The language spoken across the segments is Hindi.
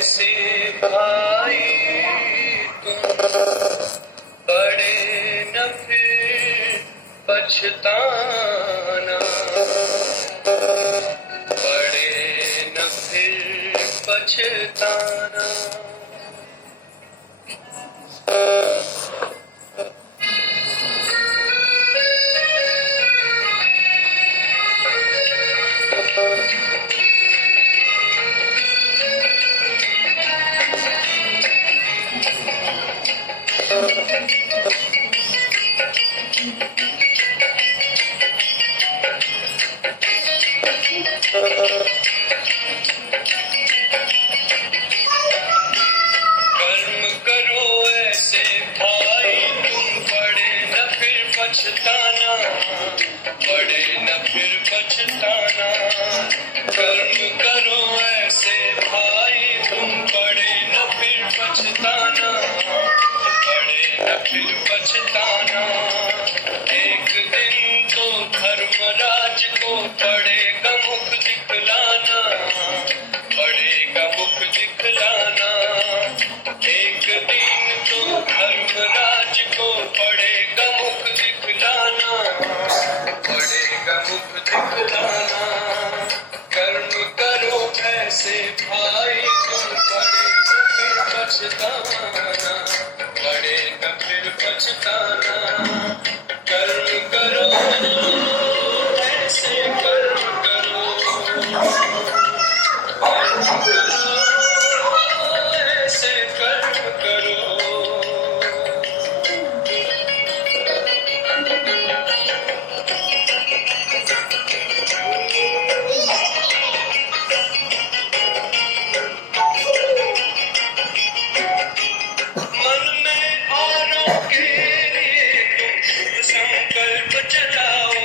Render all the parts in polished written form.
ऐसे भाई तुम बड़े न फिर पछताना, बड़े न फिर पछताना। कर्म करो ऐसे भाई तुम बड़े न फिर पछताना, बड़े न फिर पछताना। कर्म करो ऐसे भाई तुम बड़े न फिर पछताना, बड़े न फिर पछताना। एक दिन तो धर्मराज को पड़ेगा मुख दिखलाना, पड़ेगा मुख दिखलाना। एक दिन तो धर्मराज को पड़ेगा मुख दिखलाना, पड़ेगा मुख दिखलाना। कर्म करो ऐसे भाई तुम बड़े न फिर पछताना, बड़े न फिर पछताना। कर्म करो ऐसे, कर्म करो, कर्म करो ऐसे, कर्म करो। मन में औरों के लिए तुम शुभ संकल्प चलाओ,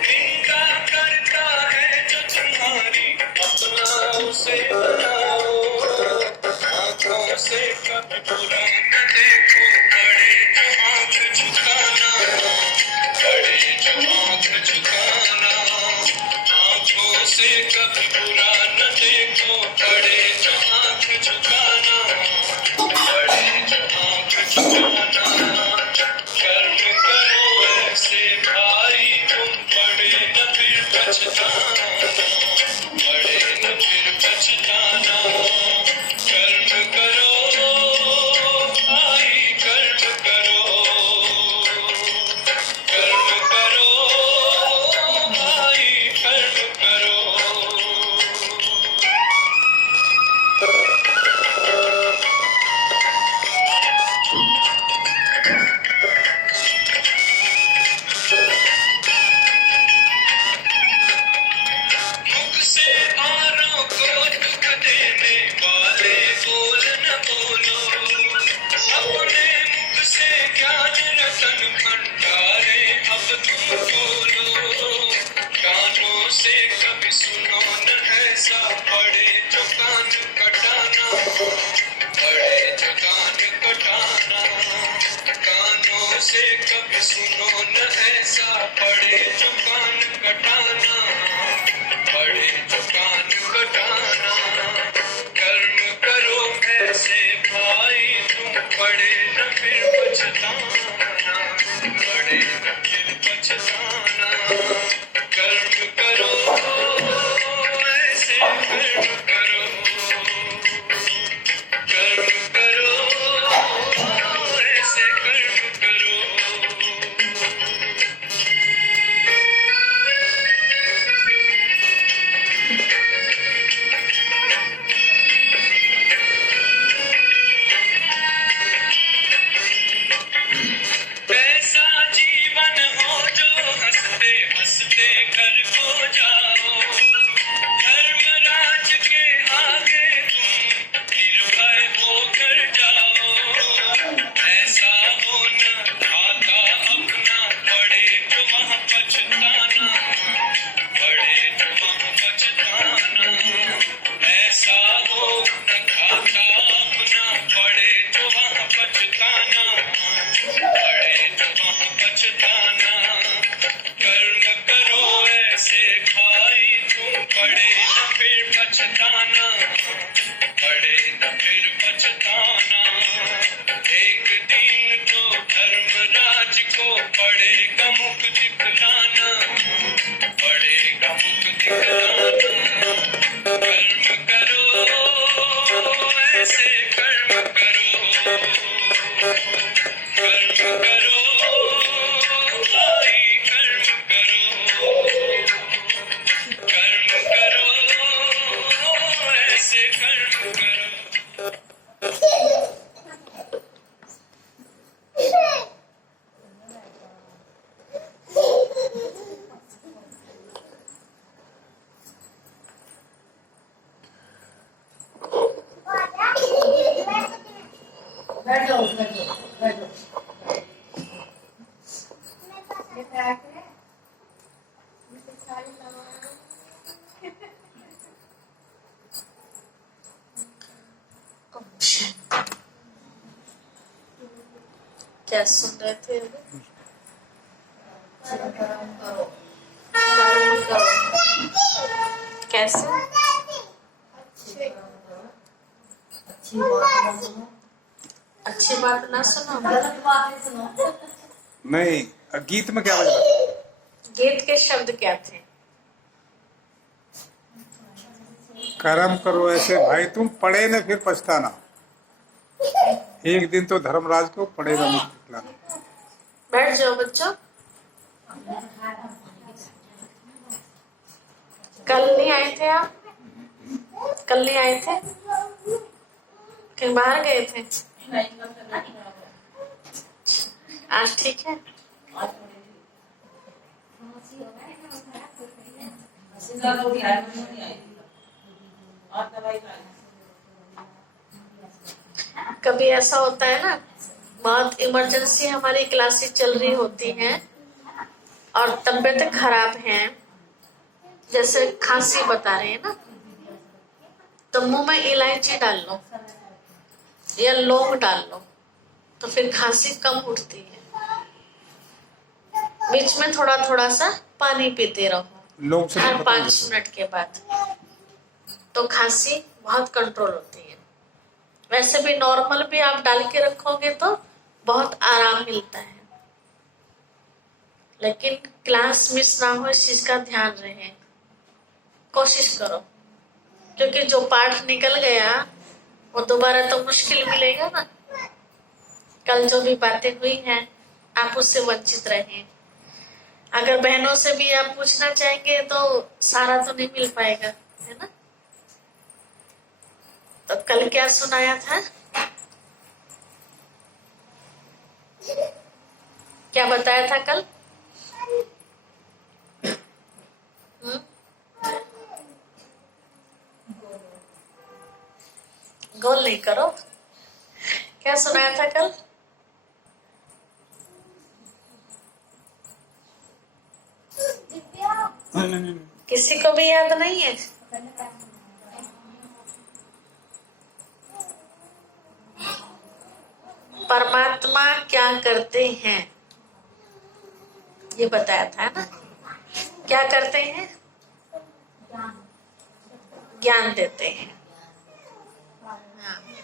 निंदा करता है जो तुम्हारी अपना उसे बनाओ। आंखों से कभी बुरा न देखो, बड़े जो आंख झुकाना, बड़े जो आंख झुकाना। आंखों से कभी बुरा न देखो, बड़े जो आंख झुकाना, बड़े जो आंख झुकाना। कर्म करो ऐसे भाई तुम बड़े न फिर पछताना, बड़े न फिर पछताना। कर्म करो भाई, कर्म करो, कर्म करो भाई, कर्म करो। मुख से औरों को दुख देने वाले बोल न बोलो, अपने मुख से ज्ञान रतन भंडारे अब तुम खोलो। कानों से कभी सुनो न ऐसा, बड़े जो कान कटाना, बड़े जो कान कटाना। कानों से कभी सुनो न ऐसा, बड़े जो कान कटाना, बड़े जो कान कटाना। कर्म करो ऐसे भाई तुम बड़े न फिर पछताना, बड़े न फिर पछताना। क्या सुन रहे थे अभी? कैसे? अच्छी बात ना सुनो, गलत बात सुनो। नहीं, गीत में क्या बजा? गीत के शब्द क्या थे? कर्म करो ऐसे भाई तुम, पढ़े न फिर पछताना। एक दिन तो धर्मराज को पड़ेगा मुक्ति दिलाना। बैठ जाओ बच्चों। कल नहीं आए थे आप? कल नहीं आए थे? कहीं बाहर गए थे? आज ठीक है? कभी ऐसा होता है ना, बहुत इमरजेंसी हमारी क्लासेस चल रही होती हैं और तबीयत खराब है, जैसे खांसी बता रहे हैं ना, तो मुंह में इलायची डाल लो या लौंग डाल लो तो फिर खांसी कम उठती है। बीच में थोड़ा थोड़ा सा पानी पीते रहो हर 5 मिनट के बाद, तो खांसी बहुत कंट्रोल होती है। वैसे भी नॉर्मल भी आप डाल के रखोगे तो बहुत आराम मिलता है, लेकिन क्लास मिस ना हो इस चीज का ध्यान रहे, कोशिश करो, क्योंकि जो पाठ निकल गया वो दोबारा तो मुश्किल मिलेगा ना। कल जो भी बातें हुई हैं आप उससे वंचित रहे। अगर बहनों से भी आप पूछना चाहेंगे तो सारा तो नहीं मिल पाएगा, है ना। तो कल क्या सुनाया था? क्या बताया था कल? गोल नहीं करो। क्या सुनाया था कल? किसी को भी याद नहीं है? परमात्मा क्या करते हैं ये बताया था ना। क्या करते हैं? ज्ञान देते हैं,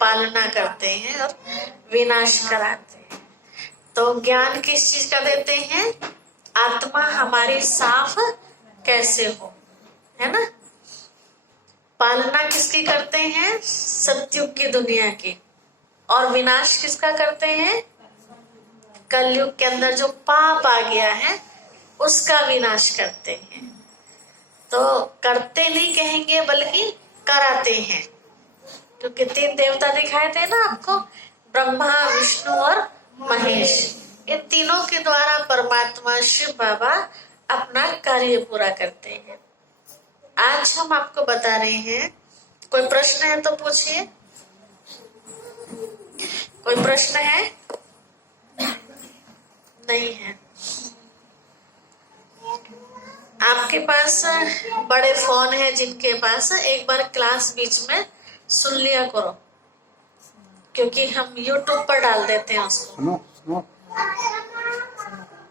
पालना करते हैं और विनाश कराते हैं। तो ज्ञान किस चीज का देते हैं? आत्मा हमारी साफ कैसे हो, है ना। पालना किसकी करते हैं? सतयुग की दुनिया की। और विनाश किसका करते हैं? कलयुग के अंदर जो पाप आ गया है उसका विनाश करते हैं। तो करते नहीं कहेंगे बल्कि कराते हैं, क्योंकि 3 देवता दिखाए थे ना आपको, ब्रह्मा विष्णु और महेश। इन तीनों के द्वारा परमात्मा शिव बाबा अपना कार्य पूरा करते हैं। आज हम आपको बता रहे हैं। कोई प्रश्न है तो पूछिए। कोई प्रश्न है? नहीं है। आपके पास बड़े फोन है जिनके पास, एक बार क्लास बीच में सुन लिया करो, क्योंकि हम YouTube पर डाल देते हैं उसको। सुनो।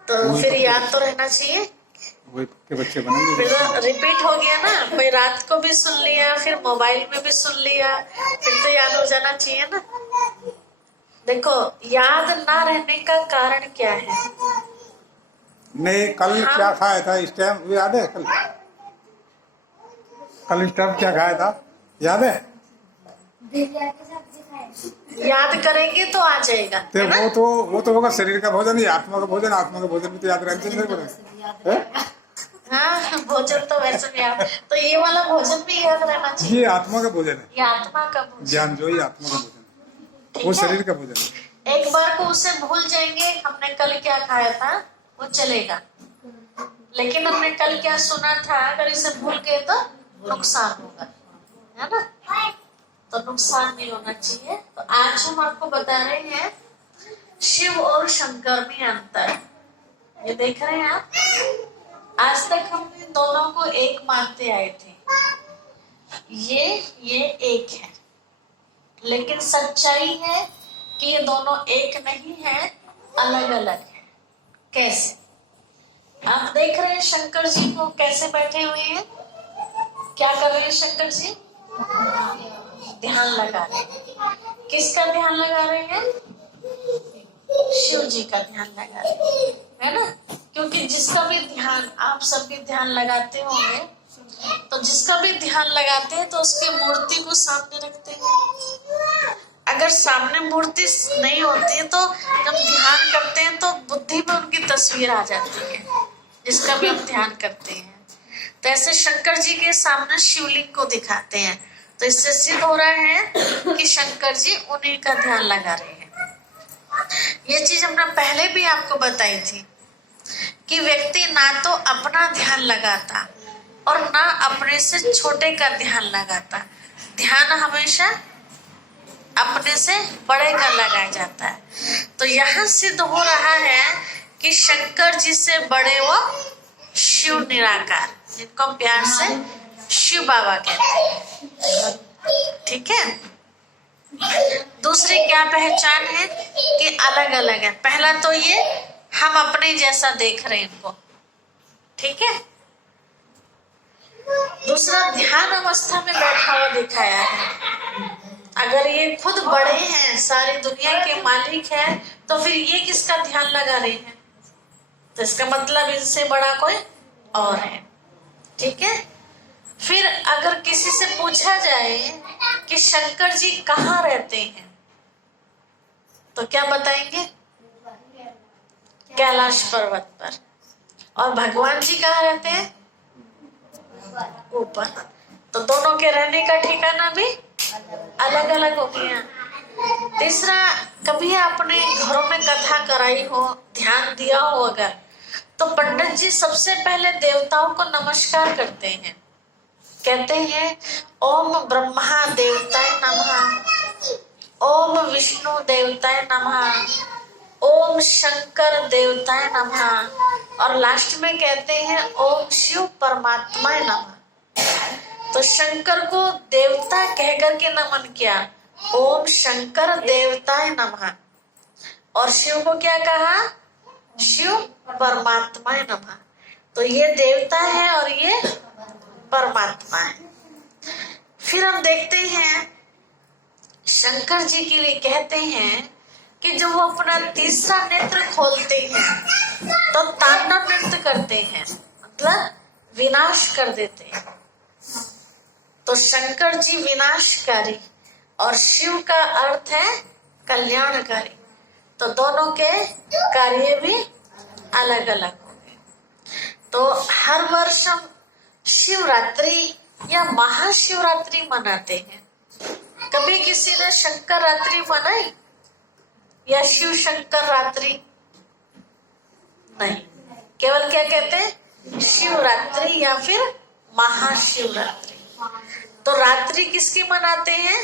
तो फिर याद तो रहना चाहिए। वही के बच्चे बनेंगे। फिर रिपीट हो गया ना, भाई रात को भी सुन लिया, फिर मोबाइल में भी सुन लिया, फिर तो याद हो जाना चाहिए ना। देखो, याद ना रहने का कारण क्या है? नहीं, कल क्या खाया था इस टाइम याद है? कल इस टाइम क्या खाया था याद है? याद करेंगे तो आ जाएगा। तो वो तो होगा शरीर का भोजन ही, आत्मा का भोजन। आत्मा का भोजन भी तो याद रहने चाहिए। हाँ, भोजन तो वैसे भी याद, तो ये वाला भोजन भी याद रहना चाहिए। ये आत्मा का भोजन है, ये आत्मा का भोजन, ज्ञान जो ही आत्मा का भोजन है, वो शरीर का भोजन है। एक बार को उसे भूल जाएंगे हमने कल क्या खाया था, वो चलेगा, लेकिन हमने कल क्या सुना था अगर इसे भूल गए तो नुकसान होगा, है ना। तो नुकसान नहीं होना चाहिए। तो आज हम आपको बता रहे हैं शिव और शंकर में अंतर। ये देख रहे हैं आप, आज तक हम इन दोनों को एक मानते आए थे। ये एक है, लेकिन सच्चाई है कि ये दोनों एक नहीं है, अलग अलग है। कैसे? आप देख रहे हैं शंकर जी को कैसे बैठे हुए हैं? क्या कर रहे हैं शंकर जी? ध्यान लगा रहे हैं। किसका ध्यान लगा रहे हैं? शिव जी का ध्यान लगा रहे हैं, है ना? क्योंकि जिसका भी ध्यान, आप सब भी ध्यान लगाते होंगे, तो जिसका भी ध्यान लगाते हैं तो उसकी मूर्ति को सामने रखते हैं। अगर सामने मूर्ति नहीं होती है तो जब ध्यान करते हैं तो बुद्धि में उनकी तस्वीर आ जाती है, जिसका भी हम ध्यान करते हैं। तो ऐसे शंकर जी के सामने शिवलिंग को दिखाते हैं, तो इससे सिद्ध हो रहा है कि शंकर जी उन्हीं का ध्यान लगा रहे हैं। ये चीज हमने पहले भी आपको बताई थी कि व्यक्ति ना तो अपना ध्यान लगाता और ना अपने से छोटे का ध्यान लगाता। ध्यान हमेशा अपने से बड़े का लगाया जाता है। तो यहाँ सिद्ध हो रहा है कि शंकर जी से बड़े वो शिव निराकार, जिनको प्यार से शिव बाबा कहते हैं। ठीक है। दूसरी क्या पहचान है कि अलग अलग है। पहला तो ये हम अपने जैसा देख रहे हैं इनको, ठीक है। दूसरा ध्यान अवस्था में बैठा हुआ दिखाया है। अगर ये खुद बड़े हैं, सारी दुनिया के मालिक हैं, तो फिर ये किसका ध्यान लगा रहे हैं? तो इसका मतलब इनसे बड़ा कोई और है, ठीक है। फिर अगर किसी से पूछा जाए कि शंकर जी कहाँ रहते हैं, तो क्या बताएंगे? कैलाश पर्वत पर। और भगवान जी कहाँ रहते हैं? ऊपर। तो दोनों के रहने का ठिकाना भी अलग अलग हो गया। तीसरा, कभी आपने घरों में कथा कराई हो, ध्यान दिया हो अगर, तो पंडित जी सबसे पहले देवताओं को नमस्कार करते हैं। कहते हैं ओम ब्रह्मा देवताय नमः, ओम विष्णु देवताय नमः, ओम शंकर देवताय नमः, और लास्ट में कहते हैं ओम शिव परमात्माय नमः। तो शंकर को देवता कहकर के नमन किया, ओम शंकर देवताय नमः, और शिव को क्या कहा? शिव परमात्माय नमः। तो ये देवता है और ये परमात्मा है। फिर हम देखते हैं शंकर जी के लिए कहते हैं कि जब वो अपना तीसरा नेत्र खोलते हैं तो तांडव नृत्य करते हैं, मतलब विनाश कर देते हैं। तो शंकर जी विनाशकारी और शिव का अर्थ है कल्याणकारी। तो दोनों के कार्य भी अलग अलग होंगे। तो हर वर्ष हम शिवरात्रि या महाशिवरात्रि मनाते हैं। कभी किसी ने शंकर रात्रि मनाई या शिव शंकर रात्रि? नहीं, केवल क्या कहते हैं? शिवरात्रि या फिर महाशिवरात्रि। तो रात्रि किसकी मनाते हैं?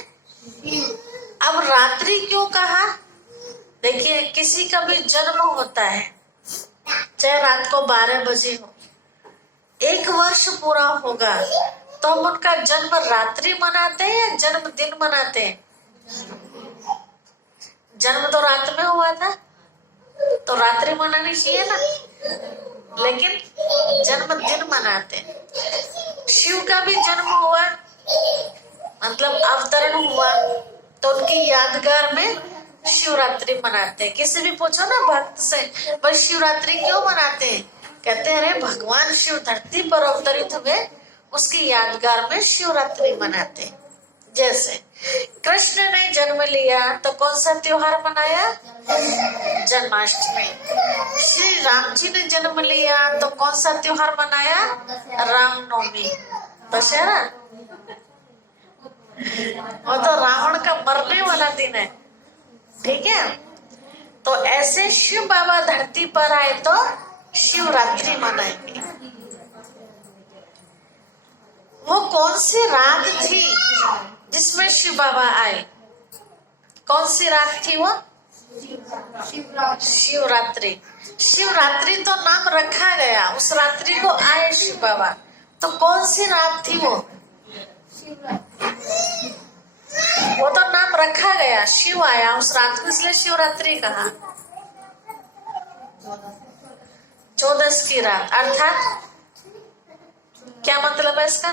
अब रात्रि क्यों कहा? देखिए, किसी का भी जन्म होता है, चाहे रात को 12 बजे हो, 1 वर्ष पूरा होगा तो हम उनका जन्म रात्रि मनाते हैं या जन्म दिन मनाते हैं? जन्म तो रात में हुआ था तो रात्रि मनानी चाहिए ना, लेकिन जन्म दिन मनाते हैं। शिव का भी जन्म हुआ, मतलब अवतरण हुआ, तो उनकी यादगार में शिवरात्रि मनाते हैं। किसी भी पूछो ना भक्त से, भाई शिवरात्रि क्यों मनाते हैं? कहते हैं अरे भगवान शिव धरती पर अवतरित हुए, उसकी यादगार में शिवरात्रि मनाते हैं। जैसे कृष्ण ने जन्म लिया तो कौन सा त्योहार मनाया? जन्माष्टमी। श्री राम जी ने जन्म लिया तो कौन सा त्योहार मनाया? रामनवमी, दशहरा। वो तो रावण का मरने वाला दिन है, ठीक है। तो ऐसे शिव बाबा धरती पर आए तो शिवरात्रि मनाएंगे। वो कौन सी रात थी जिसमें शिव बाबा आए? कौन सी रात थी वो? शिवरात्रि। शिवरात्रि तो नाम रखा गया, उस रात्रि को आए शिव बाबा। तो कौन सी रात थी वो? वो तो नाम रखा गया, शिव आया उस रात को, इसलिए शिवरात्रि कहा। 14 की रात, अर्थात क्या मतलब है इसका?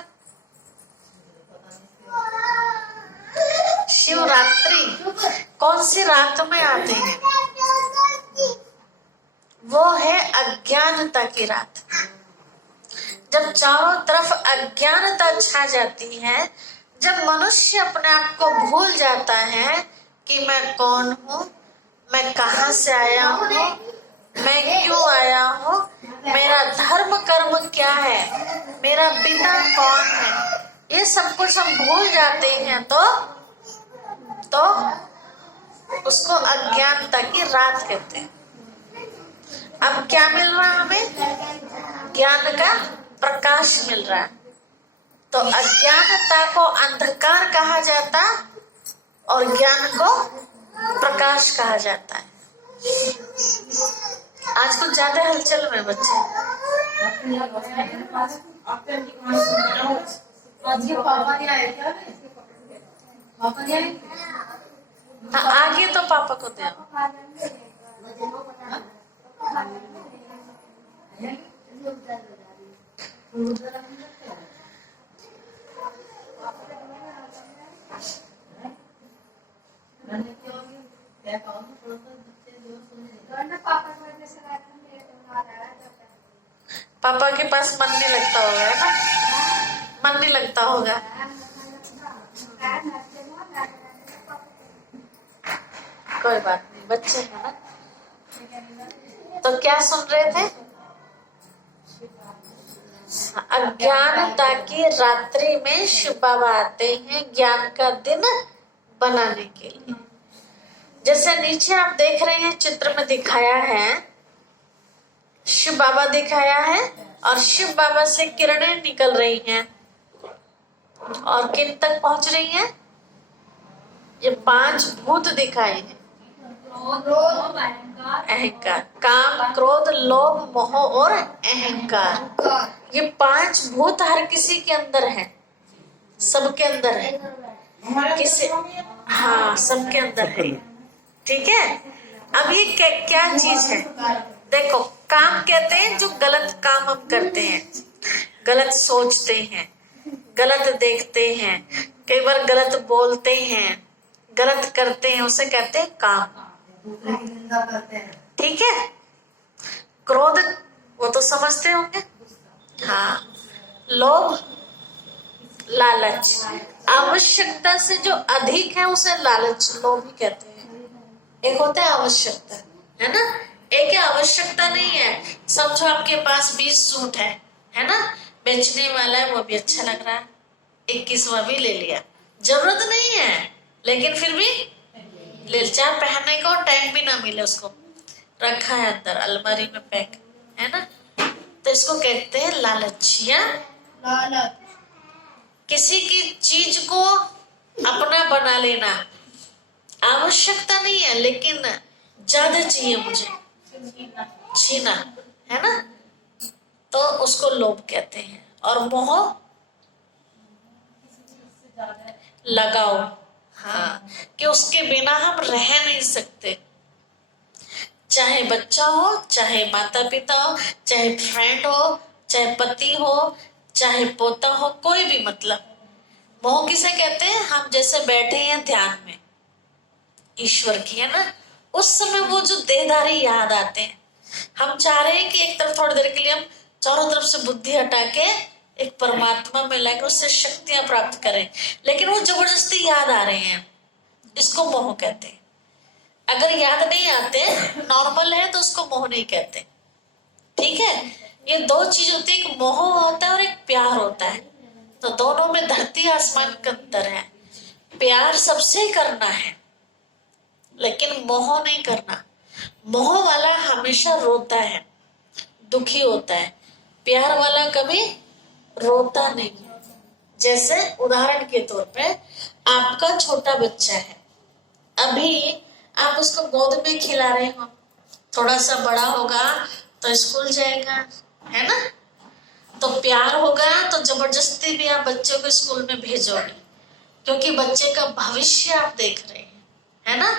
शिवरात्रि कौन सी रात में आते हैं? वो है अज्ञानता की रात। जब चारों तरफ अज्ञानता छा जाती है, जब मनुष्य अपने आप को भूल जाता है कि मैं कौन हूँ, मैं कहाँ से आया हूँ, मैं क्यों आया हूँ, मेरा धर्म कर्म क्या है, मेरा पिता कौन है, ये सब कुछ हम भूल जाते हैं तो उसको अज्ञानता की रात कहते हैं। अब क्या मिल रहा है हमें? ज्ञान का प्रकाश मिल रहा है। तो अज्ञानता को अंधकार कहा जाता और ज्ञान को प्रकाश कहा जाता है। आज कुछ ज्यादा हलचल में बच्चे। हाँ, आगे तो पापा को दे। पापा के पास मन नहीं लगता होगा, है ना? मन नहीं लगता होगा। कोई बात नहीं, बच्चे हैं ना। तो क्या सुन रहे थे? अज्ञानता की रात्रि में शिव बाबा आते हैं ज्ञान का दिन बनाने के लिए। जैसे नीचे आप देख रहे हैं चित्र में दिखाया है, शिव बाबा दिखाया है और शिव बाबा से किरणें निकल रही हैं और किन तक पहुंच रही हैं? ये 5 भूत दिखाए हैं। अहंकार, काम, क्रोध, लोभ, मोह और अहंकार। ये 5 भूत हर किसी के अंदर है, सबके अंदर है। किसी, हाँ, सबके अंदर है। ठीक है। अब ये क्या चीज है? देखो, काम कहते हैं जो गलत काम हम करते हैं, गलत सोचते हैं, गलत देखते हैं, कई बार गलत बोलते हैं, गलत करते हैं, उसे कहते हैं काम। ठीक है। क्रोध, वो तो समझते होंगे। हाँ। लोभ, लालच, आवश्यकता से जो अधिक है उसे लालच, लोभ ही कहते हैं। एक होता है आवश्यकता, है ना? एक है आवश्यकता नहीं है। समझो आपके पास 20 सूट है ना? बेचने वाला है, वो भी अच्छा लग रहा है, 21वां भी ले लिया। जरूरत नहीं है लेकिन फिर भी ले, चाहे पहनने को टाइम भी ना मिले, उसको रखा है अंदर अलमारी में पैक, है ना? तो इसको कहते हैं लालच या लालच। किसी की चीज को अपना बना लेना, आवश्यकता नहीं है लेकिन ज्यादा चाहिए मुझे, छीना, है ना? तो उसको लोभ कहते हैं। और मोह, लगाओ, हाँ, कि उसके बिना हम रह नहीं सकते। चाहे बच्चा हो, चाहे माता पिता हो, चाहे फ्रेंड हो, चाहे पति हो, चाहे पोता हो, कोई भी, मतलब मोह किसे कहते हैं? हम जैसे बैठे हैं ध्यान में ईश्वर की, है ना? उस समय वो जो देहधारी याद आते हैं, हम चाह रहे हैं कि एक तरफ थोड़ी देर के लिए हम चारों तरफ से बुद्धि हटा के एक परमात्मा में लाकर उससे शक्तियां प्राप्त करें, लेकिन वो जबरदस्ती याद आ रहे हैं, इसको मोह कहते हैं। अगर याद नहीं आते, नॉर्मल है, तो उसको मोह नहीं कहते। ठीक है। ये 2 चीज होती है, एक मोह होता है और एक प्यार होता है। तो दोनों में धरती आसमान का अंतर है। प्यार सबसे करना है लेकिन मोह नहीं करना। मोह वाला हमेशा रोता है, दुखी होता है, प्यार वाला कभी रोता नहीं। जैसे उदाहरण के तौर पे आपका छोटा बच्चा है, अभी आप उसको गोद में खिला रहे हो, थोड़ा सा बड़ा होगा तो स्कूल जाएगा, है ना? तो प्यार होगा तो जबरदस्ती भी आप बच्चे को स्कूल में भेजोगे, क्योंकि बच्चे का भविष्य आप देख रहे हैं, है ना?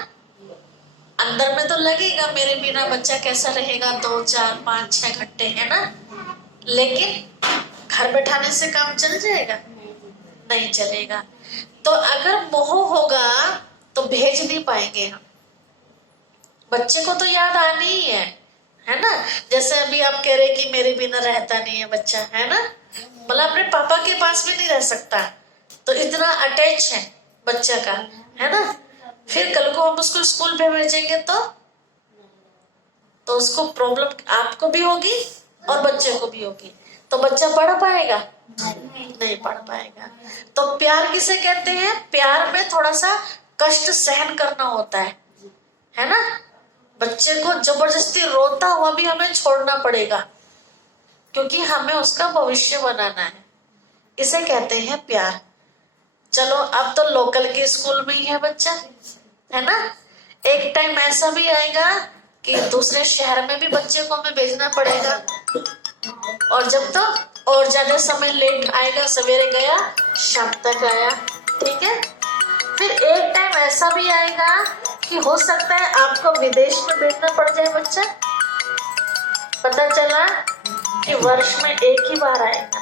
अंदर में तो लगेगा मेरे बिना बच्चा कैसा रहेगा, 2 4 5 6 घंटे, है ना। लेकिन घर बैठाने से काम चल जाएगा? नहीं चलेगा। तो अगर मोह होगा तो भेज नहीं पाएंगे हम। बच्चे को तो याद आनी ही है ना। जैसे अभी आप कह रहे कि मेरे बिना रहता नहीं है बच्चा, है ना। मतलब अपने पापा के पास भी नहीं रह सकता, तो इतना अटैच है बच्चा का, है ना। फिर कल को हम उसको स्कूल में भेजेंगे तो उसको प्रॉब्लम आपको भी होगी और बच्चे को भी होगी। तो बच्चा पढ़ पाएगा? नहीं पढ़ पाएगा। तो प्यार किसे कहते हैं? प्यार में थोड़ा सा कष्ट सहन करना होता है ना। बच्चे को जबरदस्ती रोता हुआ भी हमें छोड़ना पड़ेगा, क्योंकि हमें उसका भविष्य बनाना है। इसे कहते हैं प्यार। चलो अब तो लोकल के स्कूल में ही है बच्चा, है ना। एक टाइम ऐसा भी आएगा कि दूसरे शहर में भी बच्चे को हमें भेजना पड़ेगा, और जब तक और ज्यादा समय लेट आएगा, सवेरे गया शाम तक आया, ठीक है। फिर एक टाइम ऐसा भी आएगा कि हो सकता है आपको विदेश में भेजना पड़ जाए बच्चा। पता चला कि वर्ष में एक ही बार आएगा।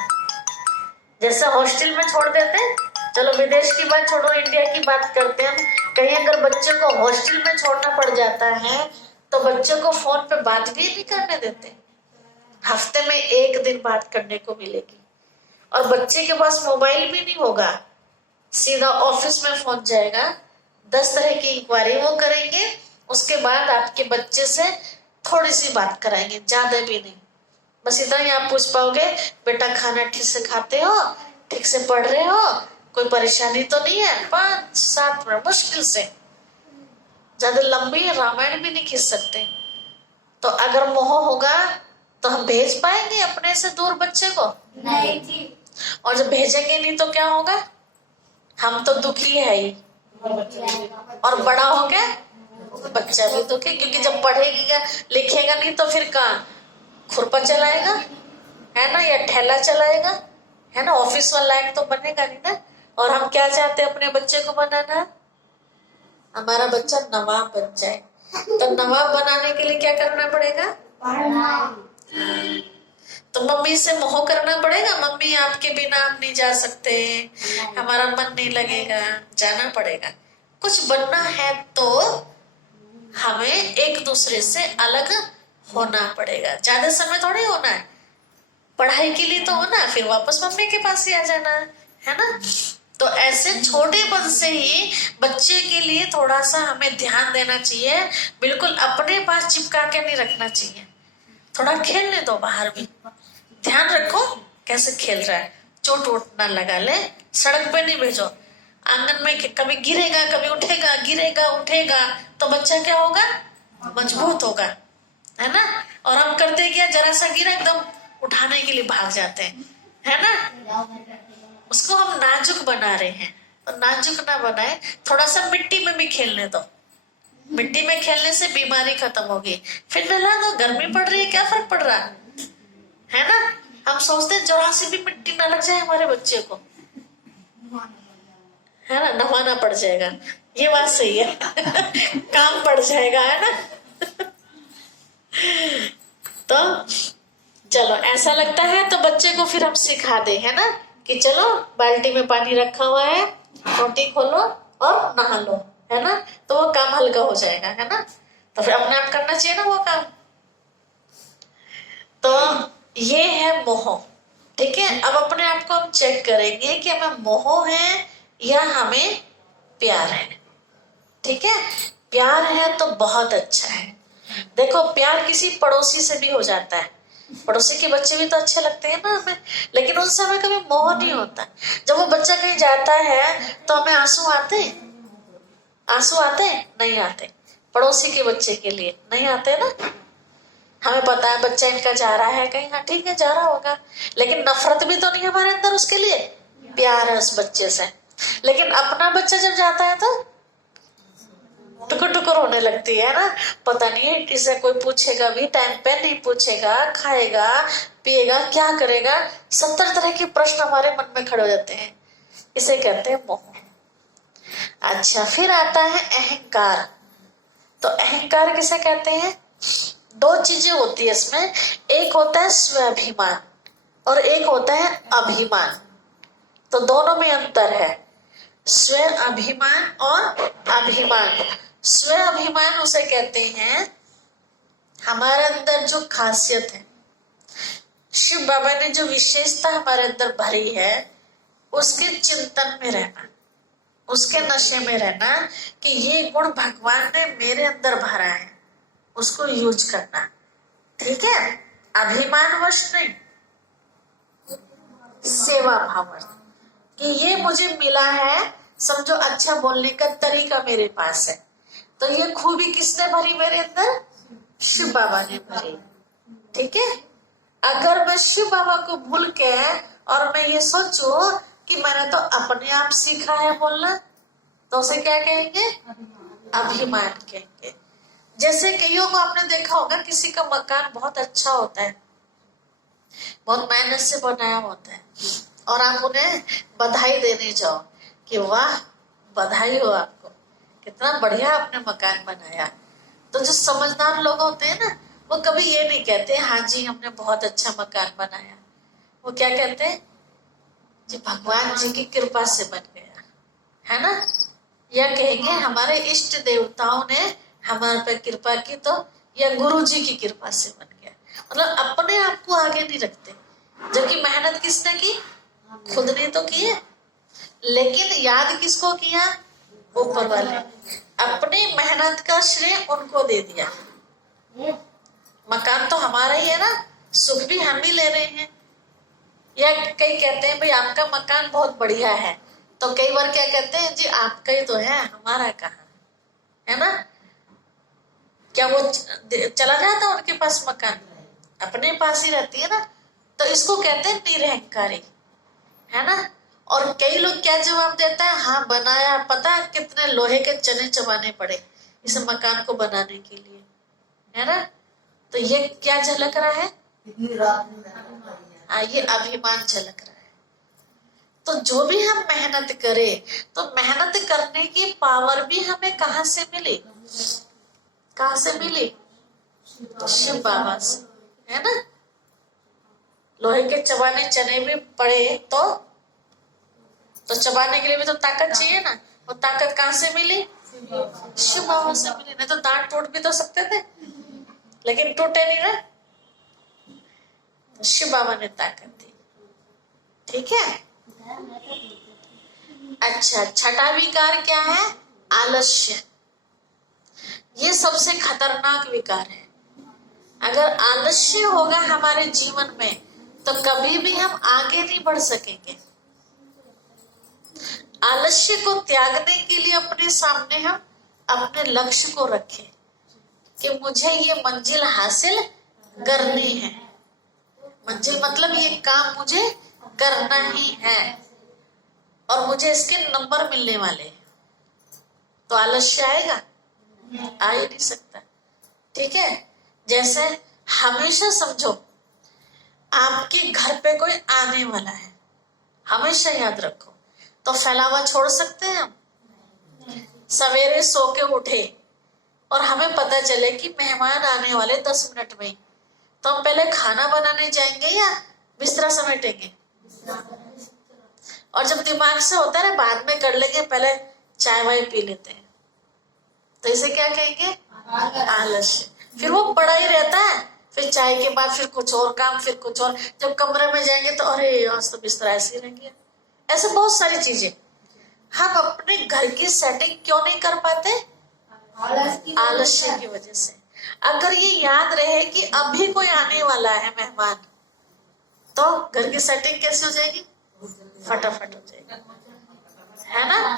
जैसे हॉस्टल में छोड़ देते हैं, चलो विदेश की बात छोड़ो, इंडिया की बात करते हैं। कहीं अगर बच्चे को हॉस्टल में छोड़ना पड़ जाता है तो बच्चे को फोन पे बात भी नहीं करने देते। हफ्ते में 1 दिन बात करने को मिलेगी, और बच्चे के पास मोबाइल भी नहीं होगा। सीधा ऑफिस में फोन जाएगा, 10 तरह की इंक्वायरी वो करेंगे, उसके बाद आपके बच्चे से थोड़ी सी बात कराएंगे, ज्यादा भी नहीं। बस इतना ही आप पूछ पाओगे, बेटा खाना ठीक से खाते हो, ठीक से पढ़ रहे हो, कोई परेशानी तो नहीं है? 5-7 मिनट मुश्किल से, ज्यादा लंबी रामायण भी नहीं खींच सकते। तो अगर मोह होगा तो हम भेज पाएंगे अपने से दूर बच्चे को? नहीं जी। और जब भेजेंगे नहीं तो क्या होगा? हम तो दुखी है ही, और बड़ा हो गया बच्चा भी दुखी, क्योंकि जब पढ़ेगा लिखेगा नहीं तो फिर कहाँ खुरपा चलाएगा, है ना, या ठेला चलाएगा, है ना। ऑफिस वाला लायक तो बनेगा नहीं ना। और हम क्या चाहते हैं अपने बच्चे को बनाना? हमारा बच्चा नवाब बन जाए। तो नवाब बनाने के लिए क्या करना पड़ेगा? तो मम्मी से मोह करना पड़ेगा। मम्मी आपके बिना आप नहीं जा सकते, हमारा मन नहीं लगेगा, जाना पड़ेगा। कुछ बनना है तो हमें एक दूसरे से अलग होना पड़ेगा। ज्यादा समय थोड़ी होना है, पढ़ाई के लिए तो होना, फिर वापस मम्मी के पास ही आ जाना है ना। तो ऐसे छोटे पद से ही बच्चे के लिए थोड़ा सा हमें ध्यान देना चाहिए। बिल्कुल अपने पास चिपका के नहीं रखना चाहिए। थोड़ा खेलने दो बाहर भी, ध्यान रखो कैसे खेल रहा है, चोट वोट ना लगा ले। सड़क पे नहीं भेजो, आंगन में कभी गिरेगा कभी उठेगा, गिरेगा उठेगा, तो बच्चा क्या होगा? मजबूत होगा, है ना। और हम करते क्या, जरा सा गिरा एकदम उठाने के लिए भाग जाते हैं, है ना। उसको हम नाजुक बना रहे हैं, तो नाजुक ना बनाए, थोड़ा सा मिट्टी में भी खेलने दो। मिट्टी में खेलने से बीमारी खत्म होगी। फिर नहला दो, गर्मी पड़ रही है, क्या फर्क पड़ रहा है ना। हम सोचते हैं जरा सी भी मिट्टी ना लग जाए हमारे बच्चे को, है ना, नहाना पड़ जाएगा। ये बात सही है काम पड़ जाएगा, है ना तो चलो ऐसा लगता है तो बच्चे को फिर हम सिखा दे, है ना, कि चलो बाल्टी में पानी रखा हुआ है, टोटी खोलो और नहा लो, है ना। तो वो काम हल्का हो जाएगा, है ना। तो फिर अपने आप करना चाहिए ना वो काम। तो ये है मोह, ठीक है। अब अपने आप को हम चेक करेंगे कि हमें मोह है या हमें प्यार है, ठीक है। प्यार है तो बहुत अच्छा है। देखो प्यार किसी पड़ोसी से भी हो जाता है, पड़ोसी के बच्चे भी तो अच्छे लगते हैं ना हमें, लेकिन उनसे हमें कभी मोह नहीं होता। जब वो बच्चा कहीं जाता है तो हमें आंसू आते नहीं आते। पड़ोसी के बच्चे के लिए नहीं आते ना। हमें पता है बच्चा इनका जा रहा है कहीं, हाँ ठीक है जा रहा होगा, लेकिन नफरत भी तो नहीं हमारे अंदर उसके लिए, प्यार है उस बच्चे से। लेकिन अपना बच्चा जब जाता है तो टुकुर टुकुर होने लगती है ना। पता नहीं इसे कोई पूछेगा भी, टाइम पे नहीं पूछेगा, खाएगा पिएगा क्या करेगा, 70 तरह के प्रश्न हमारे मन में खड़े हो जाते हैं। इसे कहते हैं मोह। अच्छा फिर आता है अहंकार। तो तो अहंकार किसे कहते हैं? दो चीजें होती है इसमें, एक होता है स्वाभिमान और एक होता है अभिमान। तो दोनों में अंतर है, स्व अभिमान और अभिमान। स्व अभिमान उसे कहते हैं हमारे अंदर जो खासियत है, शिव बाबा ने जो विशेषता हमारे अंदर भरी है, उसके चिंतन में रहना, उसके नशे में रहना कि ये गुण भगवान ने मेरे अंदर भरा है, उसको यूज करना। ठीक है, अभिमानवश नहीं, सेवा भाववश कि ये मुझे मिला है, समझो अच्छा बोलने का तरीका मेरे पास है, तो ये खूबी किसने भरी मेरे अंदर? शिव बाबा ने भरी। ठीक है, अगर मैं शिव बाबा को भूल के और मैं ये सोचूं कि मैंने तो अपने आप सीखा है बोलना, तो उसे क्या कहेंगे? अभिमान कहेंगे। जैसे कईयों को आपने देखा होगा, किसी का मकान बहुत अच्छा होता है, बहुत मेहनत से बनाया होता है, और आप उन्हें बधाई देने जाओ कि वाह बधाई हो आपको, कितना बढ़िया आपने मकान बनाया। तो जो समझदार लोग होते हैं ना, वो कभी ये नहीं कहते हाँ जी हमने बहुत अच्छा मकान बनाया, वो क्या कहते हैं? जी भगवान जी की कृपा से बन गया है ना, या कहेंगे हमारे इष्ट देवताओं ने हमारे पे कृपा की, तो या गुरु जी की कृपा से बन गया। मतलब अपने आप को आगे नहीं रखते, जबकि मेहनत किसने की? खुद ने तो की है, लेकिन याद किसको किया? ऊपर वाले। अपनी मेहनत का श्रेय उनको दे दिया। मकान तो हमारा ही है ना, सुख भी हम ही ले रहे हैं। या कई कहते हैं भाई आपका मकान बहुत बढ़िया है, तो कई बार क्या कहते हैं जी आपका ही तो है, हमारा कहाँ है ना। क्या वो चला जाता उनके पास मकान? अपने पास ही रहती है ना। तो इसको कहते हैं निरहंकारी, है ना। और कई लोग क्या जवाब देता है? हाँ बनाया, पता कितने लोहे के चने चबाने पड़े इस मकान को बनाने के लिए, है ना। तो ये क्या झलक रहा है? ये अभिमान झलक रहा है। तो जो भी हम मेहनत करें, तो मेहनत करने की पावर भी हमें कहाँ से मिली? कहाँ से मिली? शिव बाबा से, है ना। लोहे के चबाने चने भी पड़े तो चबाने के लिए भी तो ताकत चाहिए ना। वो ताकत कहाँ से मिली? शिव बाबा से मिली। नहीं तो दांत टूट भी तो सकते थे, लेकिन टूटे नहीं ना, शिव बाबा ने ताकत दी। ठीक है। अच्छा, छठा विकार क्या है? आलस्य। ये सबसे खतरनाक विकार है। अगर आलस्य होगा हमारे जीवन में, तो कभी भी हम आगे नहीं बढ़ सकेंगे। आलस्य को त्यागने के लिए अपने सामने हम अपने लक्ष्य को रखें कि मुझे ये मंजिल हासिल करनी है। मंजिल मतलब ये काम मुझे करना ही है और मुझे इसके नंबर मिलने वाले हैं। तो आलस्य आएगा? आ ही नहीं सकता। ठीक है। जैसे हमेशा समझो आपके घर पे कोई आने वाला है, हमेशा याद रखो। तो फैलावा छोड़ सकते हैं हम? सवेरे सो के उठे और हमें पता चले कि मेहमान आने वाले 10 मिनट में, तो हम पहले खाना बनाने जाएंगे या बिस्तरा समेटेंगे? और जब दिमाग से होता है बाद में कर लेंगे, पहले चाय वाय पी लेते हैं, तो इसे क्या कहेंगे? आलस्य। फिर वो पड़ा ही रहता है, फिर चाय के बाद फिर कुछ और काम, फिर कुछ और। जब कमरे में जाएंगे तो अरे आज तो बिस्तरा ऐसे ही रह गया। ऐसे बहुत सारी चीजें। हम अपने घर की सेटिंग क्यों नहीं कर पाते? आलस्य की वजह से। अगर ये याद रहे कि अभी कोई आने वाला है मेहमान, तो घर की सेटिंग कैसे हो जाएगी? फटाफट हो जाएगी, है ना।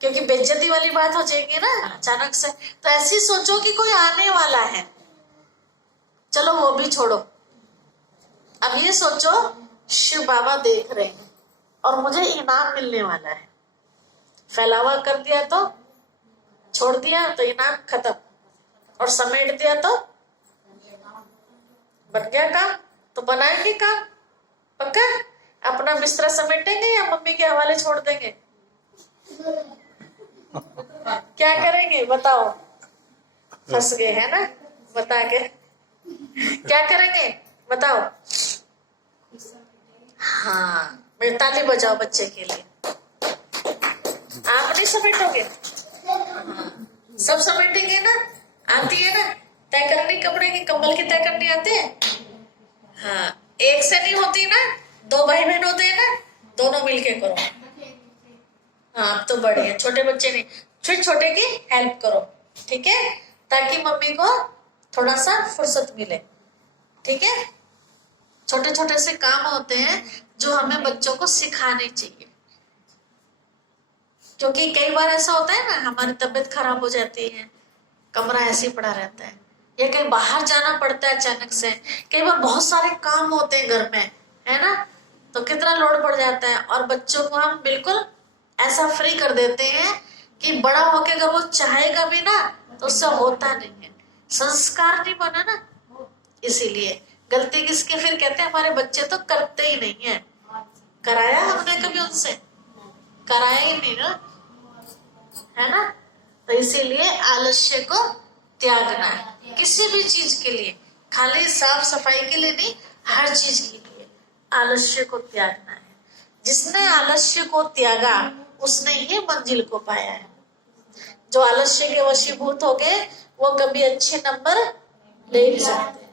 क्योंकि बेइज्जती वाली बात हो जाएगी ना अचानक से। तो ऐसी सोचो कि कोई आने वाला है, चलो वो भी छोड़ो। अब ये सोचो शिव बाबा देख रहे हैं और मुझे इनाम मिलने वाला है। फैलावा कर दिया तो, छोड़ दिया तो इनाम खत्म, और समेट दिया तो बन गया काम। तो बनाएंगे काम पक्का? अपना बिस्तरा समेटेंगे या मम्मी के हवाले छोड़ देंगे? क्या करेंगे बताओ? फंस गए है ना, बता के क्या करेंगे बताओ। हाँ, मेरी ताली बजाओ बच्चे के लिए। आप नहीं समेटोगे? हाँ, सब समेटेंगे ना? आती है ना तय करनी, कपड़े की कंबल की तय करनी आती है? हाँ, एक से नहीं होती ना, दो भाई बहन होते हैं ना, दोनों मिलके करो। हाँ, अब तो बड़ी है, छोटे बच्चे नहीं, छोटे छोटे की हेल्प करो, ठीक है, ताकि मम्मी को थोड़ा सा फुर्सत मिले, ठीक है। छोटे छोटे से काम होते हैं जो हमें बच्चों को सिखाने चाहिए, क्योंकि कई बार ऐसा होता है ना, हमारी तबीयत खराब हो जाती है, कमरा ऐसे ही पड़ा रहता है, या कहीं बाहर जाना पड़ता है अचानक से, कई बार बहुत सारे काम होते हैं घर में, है ना, तो कितना लोड पड़ जाता है, और बच्चों को हम बिल्कुल ऐसा फ्री कर देते हैं कि बड़ा होके अगर वो चाहेगा भी ना तो उससे होता नहीं है, संस्कार नहीं बना ना, इसीलिए गलती किसकी, फिर कहते हैं हमारे बच्चे तो करते ही नहीं है। कराया हमने कभी उनसे? कराया ही नहीं ना, है ना। तो इसीलिए आलस्य को त्यागना है, किसी भी चीज के लिए, खाली साफ सफाई के लिए नहीं, हर चीज के लिए आलस्य को त्यागना है। जिसने आलस्य को त्यागा उसने ही मंजिल को पाया है। जो आलस्य के वशीभूत हो गए वो कभी अच्छे नंबर ले नहीं सकते।